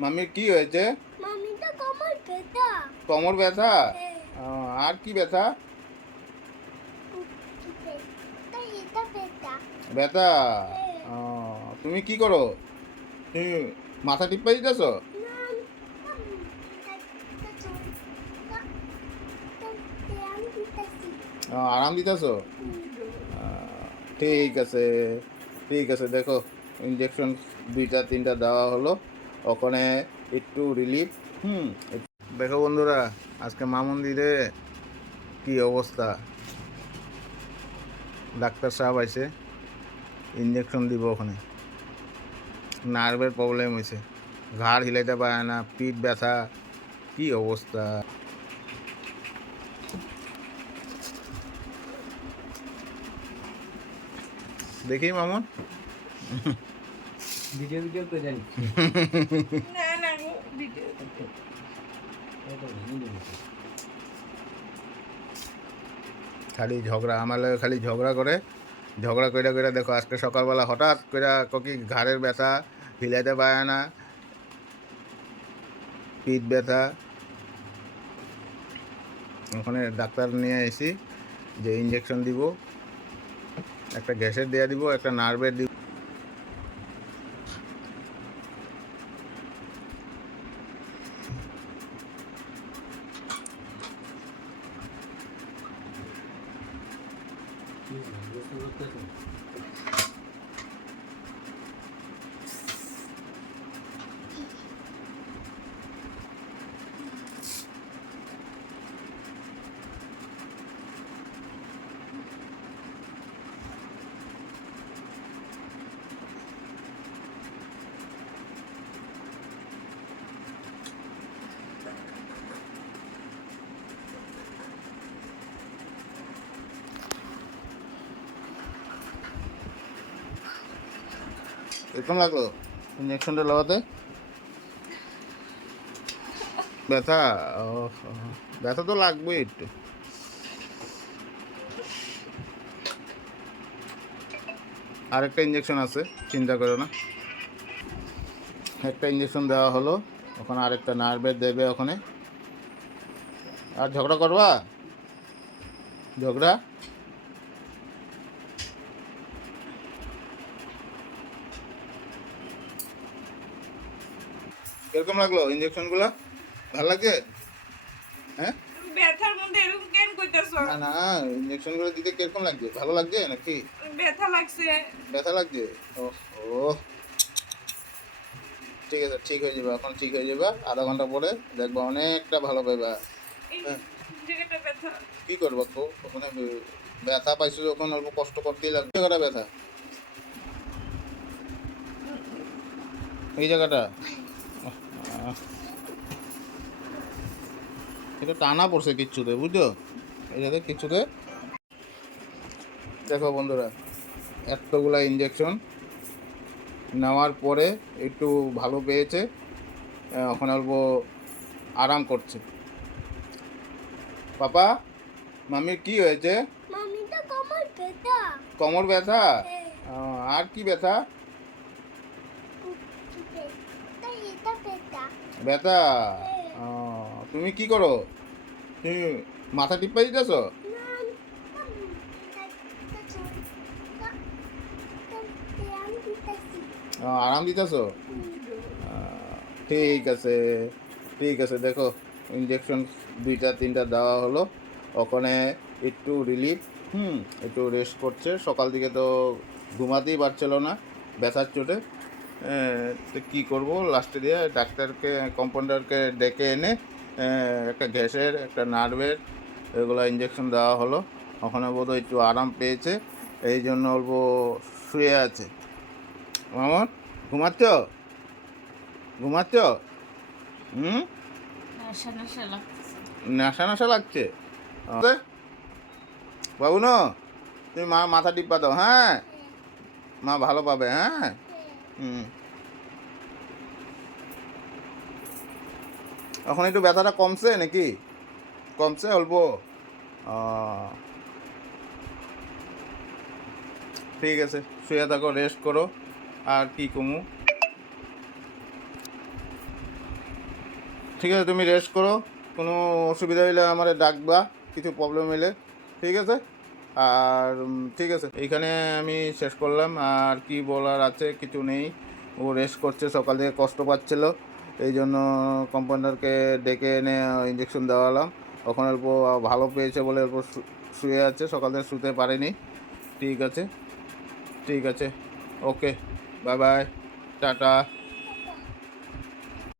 মামির কি হয়েছে? কোমর ব্যথা। হ্যাঁ। আর কি ব্যথা? ব্যথা। ব্যথা? তুমি কি করো? তুমি মাথা টিপ্পা দিতেছি? আরাম দিতেছ। ঠিক আছে ঠিক আছে দেখো ইঞ্জেকশন দুইটা তিনটা দেওয়া হলো। ওখানে একটু রিলিফ হুম, দেখো বন্ধুরা, আজকে মা মন্দিরে কি অবস্থা? ডাক্তার সাহেব আইছে ইঞ্জেকশন দিব ওখানে। নার্ভের প্রবলেম হয়েছে ঘাড় হিলাইতে পারে না, পিঠ ব্যথা, কি অবস্থা? দেখি মামুন। ভিডিও ভিডিও করে জানি? না না গো ভিডিও খালি ঝগড়া আমার লাগে খালি ঝগড়া করে। ঝগড়া কইরা কইরা দেখো আজকে সকালবেলা হঠাৎ কইরা ককি ঘাড়ের ব্যথা হিলাইতে পারে না পিঠ ব্যথা। ওখানে ডাক্তার নিয়ে এসি যে ইঞ্জেকশন দিব একটা গ্যাসের দেয়া দিব একটা নার্ভের দিব। ってやつも。লাগল? ইঞ্জেকশনটা লাগাতে? ব্যথা? ও, ব্যথা তো লাগবেই একটু। আরেকটা ইঞ্জেকশন আছে, চিন্তা করো না। একটা ইঞ্জেকশন দেওয়া হলো, ওখানে আরেকটা নার্ভের দেবে ওখানে। আর ঝগড়া করবা? ঝগড়া? কীরকম লাগল ইঞ্জেকশনগুলো ভালো লাগছে? হ্যাঁ? ব্যথার মধ্যে এরকম কেন কইতেছ না না ইঞ্জেকশনগুলো দিতে কীরকম লাগছে? ভালো লাগছে নাকি? ব্যথা লাগছে। ব্যথা লাগছে? ও ঠিক আছে ঠিক হয়ে যাবে এখন ঠিক হয়ে যাবে। আধা ঘণ্টা পরে দেখবা অনেকটা ভালো পাইবা। হ্যাঁ। কি করব তো? ওখানে ব্যথা পাইছো যখন অল্প কষ্ট করতেই লাগবে। জায়গাটা ব্যথা? এই জায়গাটা। এটা টানা পড়ছে কিচ্ছুতে বুঝছ? জায়গায় কিচ্ছুতে। দেখো বন্ধুরা এতগুলা ইঞ্জেকশন নেওয়ার পরে একটু ভালো পেয়েছে ওখানে অল্প আরাম করছে। পাপা মামির কি হয়েছে? কোমর ব্যথা। হ্যাঁ। আর কি ব্যথা তাই এটা ব্যথা তুমি কি করো? তুমি মাথা টিপ্পা দিতেছ? আরাম দিতেছ? ঠিক আছে ঠিক আছে দেখো ইঞ্জেকশন দুইটা তিনটা দেওয়া হলো। ওখানে একটু রিলিফ হুম একটু রেস্ট করছে। সকাল দিকে তো ঘুমাতেই পারছিল না ব্যথার চোটে। তো কী করব? লাস্টে দিয়ে ডাক্তারকে কম্পাউন্ডারকে ডেকে এনে একটা গ্যাসের একটা নার্ভের এগুলো ইঞ্জেকশন দেওয়া হলো। ওখানে বোধহয় একটু আরাম পেয়েছে। এই জন্য অল্প শুয়ে আছে। মামন ঘুমাচ্ছ? ঘুমাচ্ছ? হুম? নেশা নেশা লাগছে? বাবু ন তুমি মা মাথা টিপা দাও হ্যাঁ? মা ভালো পাবে হ্যাঁ? এখন একটু ব্যথাটা কমছে নাকি? কমছে অল্প? ঠিক আছে, শুয়ে থাকো রেস্ট করো। আর কি কমু? ঠিক আছে, তুমি রেস্ট করো। কোনো অসুবিধা হলে আমার ডাকবা, কিছু প্রবলেম হলে ঠিক আছে? আর ঠিক আছে। এইখানে আমি শেষ করলাম। আর কি বলার আছে কিছু নেই। ও রেস্ট করছে, সকাল থেকে কষ্ট পাচ্ছিল। এই জন্য কম্পাউন্ডারকে ডেকে এনে ইঞ্জেকশন দেওয়ালাম। ওখানে অল্প ভালো পেয়েছে বলে অল্প শুয়ে আছে। সকাল থেকে শুতে পারেনি। ঠিক আছে। ঠিক আছে। ওকে। Bye bye. টাটা।